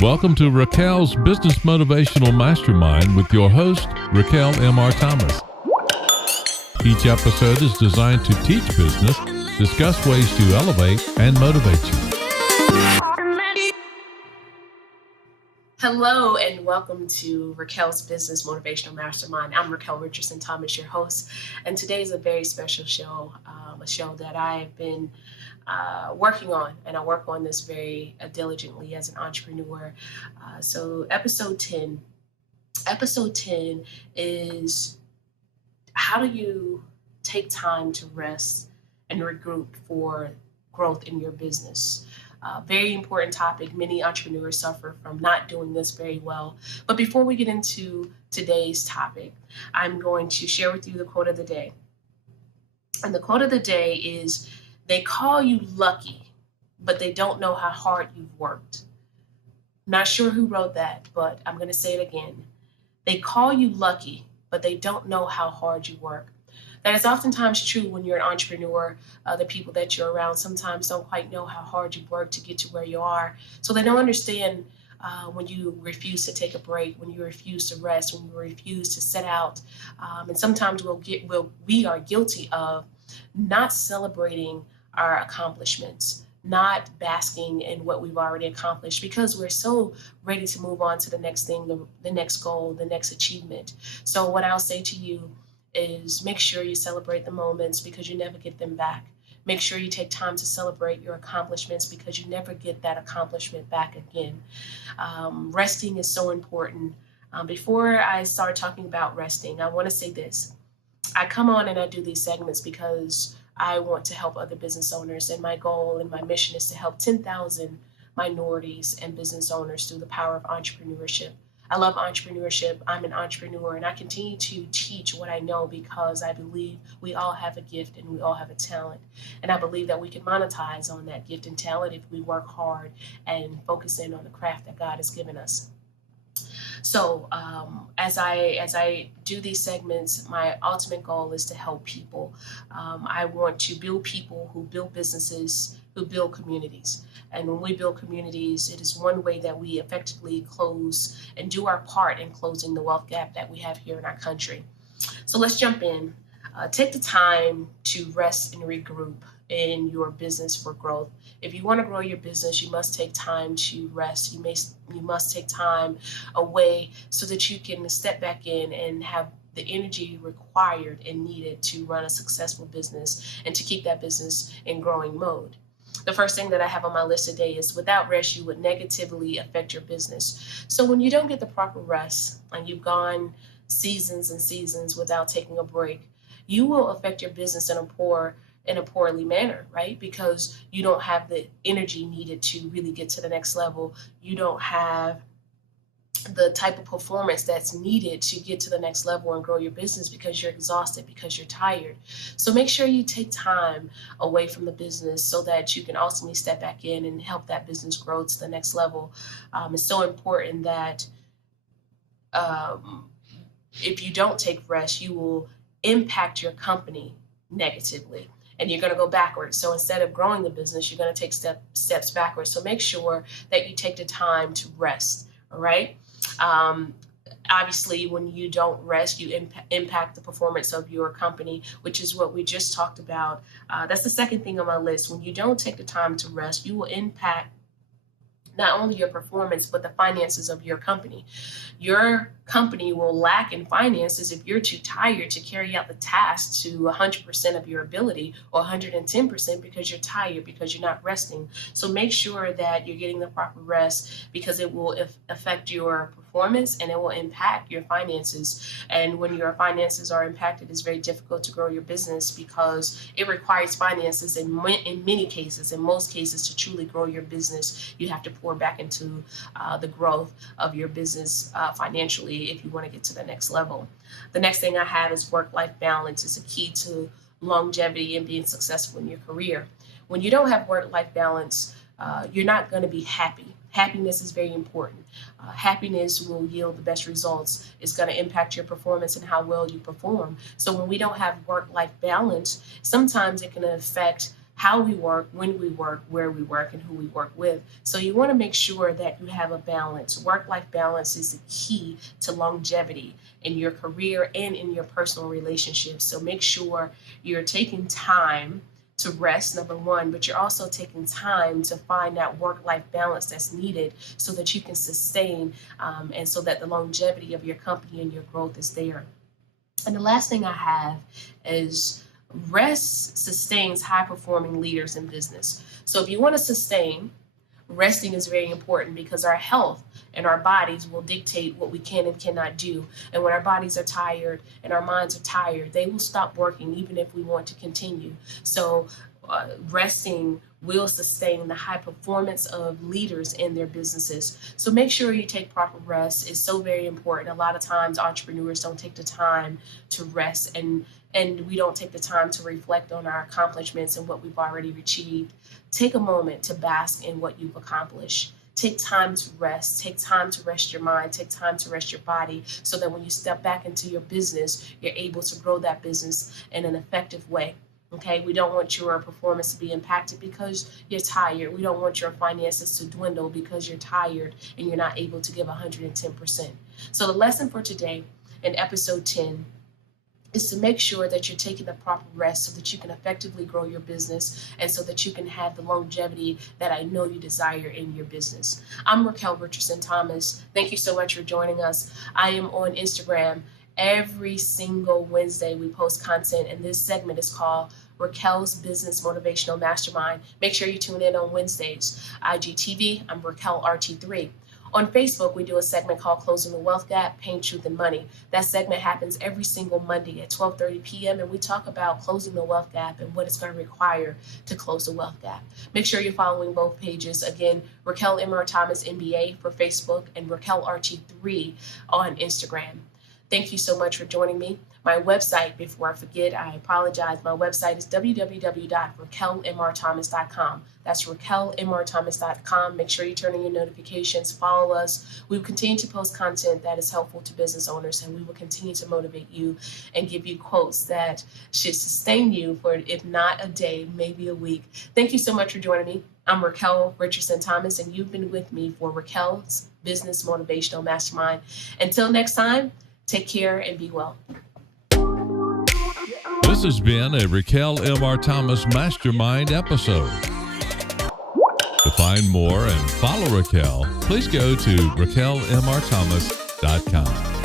Welcome to Raquel's Business Motivational Mastermind with your host, Raquel M.R. Thomas. Each episode is designed to teach business, discuss ways to elevate, and motivate you. Hello and welcome to Raquel's Business Motivational Mastermind. I'm Raquel Richardson Thomas, your host, and today is a very special show, a show that I've been working on, and I work on this very diligently as an entrepreneur. So episode 10 is how do you take time to rest and regroup for growth in your business? Very important topic. Many entrepreneurs suffer from not doing this very well. But before we get into today's topic, I'm going to share with you the quote of the day. And the quote of the day is, they call you lucky, but they don't know how hard you've worked. Not sure who wrote that, but I'm going to say it again. They call you lucky, but they don't know how hard you work. That is oftentimes true when you're an entrepreneur. The people that you're around sometimes don't quite know how hard you work to get to where you are. So they don't understand when you refuse to take a break, when you refuse to rest, when you refuse to set out. And sometimes we are guilty of not celebrating our accomplishments, not basking in what we've already accomplished, because we're so ready to move on to the next thing, the next goal, the next achievement. So what I'll say to you is make sure you celebrate the moments, because you never get them back. Make sure you take time to celebrate your accomplishments, because you never get that accomplishment back again. Resting is so important. Before I start talking about resting, I want to say this. I come on and I do these segments because I want to help other business owners, and my goal and my mission is to help 10,000 minorities and business owners through the power of entrepreneurship. I love entrepreneurship. I'm an entrepreneur, and I continue to teach what I know because I believe we all have a gift and we all have a talent. And I believe that we can monetize on that gift and talent if we work hard and focus in on the craft that God has given us. So as I do these segments, my ultimate goal is to help people. I want to build people who build businesses, who build communities. And when we build communities, it is one way that we effectively close and do our part in closing the wealth gap that we have here in our country. So let's jump in. Take the time to rest and regroup in your business for growth. If you want to grow your business, you must take time to rest. You must take time away so that you can step back in and have the energy required and needed to run a successful business and to keep that business in growing mode. The first thing that I have on my list today is without rest, you would negatively affect your business. So when you don't get the proper rest and you've gone seasons and seasons without taking a break, you will affect your business in a poorly manner, right? Because you don't have the energy needed to really get to the next level. You don't have the type of performance that's needed to get to the next level and grow your business because you're exhausted, because you're tired. So make sure you take time away from the business so that you can ultimately step back in and help that business grow to the next level. It's so important that if you don't take rest, you will impact your company negatively, and you're going to go backwards. So instead of growing the business, you're going to take steps backwards. So make sure that you take the time to rest. All right. Obviously, when you don't rest, you impact the performance of your company, which is what we just talked about. That's the second thing on my list. When you don't take the time to rest, you will impact not only your performance, but the finances of your company. Your company will lack in finances if you're too tired to carry out the task to 100% of your ability, or 110% because you're tired, because you're not resting. So make sure that you're getting the proper rest, because it will affect your performance and it will impact your finances. And when your finances are impacted, it's very difficult to grow your business because it requires finances in many cases, in most cases, to truly grow your business. You have to pour back into the growth of your business financially if you want to get to the next level. The next thing I have is work-life balance. It's a key to longevity and being successful in your career. When you don't have work-life balance, you're not going to be happy. Happiness is very important. Happiness will yield the best results. It's going to impact your performance and how well you perform. So when we don't have work-life balance, sometimes it can affect how we work, when we work, where we work, and who we work with. So you want to make sure that you have a balance. Work-life balance is the key to longevity in your career and in your personal relationships. So make sure you're taking time to rest, number one, but you're also taking time to find that work-life balance that's needed so that you can sustain and so that the longevity of your company and your growth is there. And the last thing I have is rest sustains high-performing leaders in business. So if you want to sustain, resting is very important because our health and our bodies will dictate what we can and cannot do. And when our bodies are tired and our minds are tired, they will stop working even if we want to continue. So resting will sustain the high performance of leaders in their businesses. So make sure you take proper rest. It's so very important. A lot of times entrepreneurs don't take the time to rest, and we don't take the time to reflect on our accomplishments and what we've already achieved. Take a moment to bask in what you've accomplished. Take time to rest. Take time to rest your mind. Take time to rest your body so that when you step back into your business, you're able to grow that business in an effective way. Okay, we don't want your performance to be impacted because you're tired. We don't want your finances to dwindle because you're tired and you're not able to give 110%. So the lesson for today in episode 10 is to make sure that you're taking the proper rest so that you can effectively grow your business and so that you can have the longevity that I know you desire in your business. I'm Raquel Richardson Thomas. Thank you so much for joining us. I am on Instagram. Every single Wednesday we post content, and this segment is called Raquel's Business Motivational Mastermind. Make sure you tune in on Wednesdays. IGTV, I'm Raquel RT3. On Facebook, we do a segment called Closing the Wealth Gap, Pain, Truth, and Money. That segment happens every single Monday at 12:30 p.m., and we talk about closing the wealth gap and what it's going to require to close the wealth gap. Make sure you're following both pages. Again, Raquel M.R. Thomas MBA for Facebook and Raquel RT3 on Instagram. Thank you so much for joining me. My website, before I forget, I apologize. My website is www.raquelmrthomas.com. That's raquelmrthomas.com. Make sure you turn on your notifications, follow us. We will continue to post content that is helpful to business owners, and we will continue to motivate you and give you quotes that should sustain you for, if not a day, maybe a week. Thank you so much for joining me. I'm Raquel Richardson Thomas, and you've been with me for Raquel's Business Motivational Mastermind. Until next time, take care and be well. This has been a Raquel M.R. Thomas Mastermind episode. To find more and follow Raquel, please go to raquelmrthomas.com.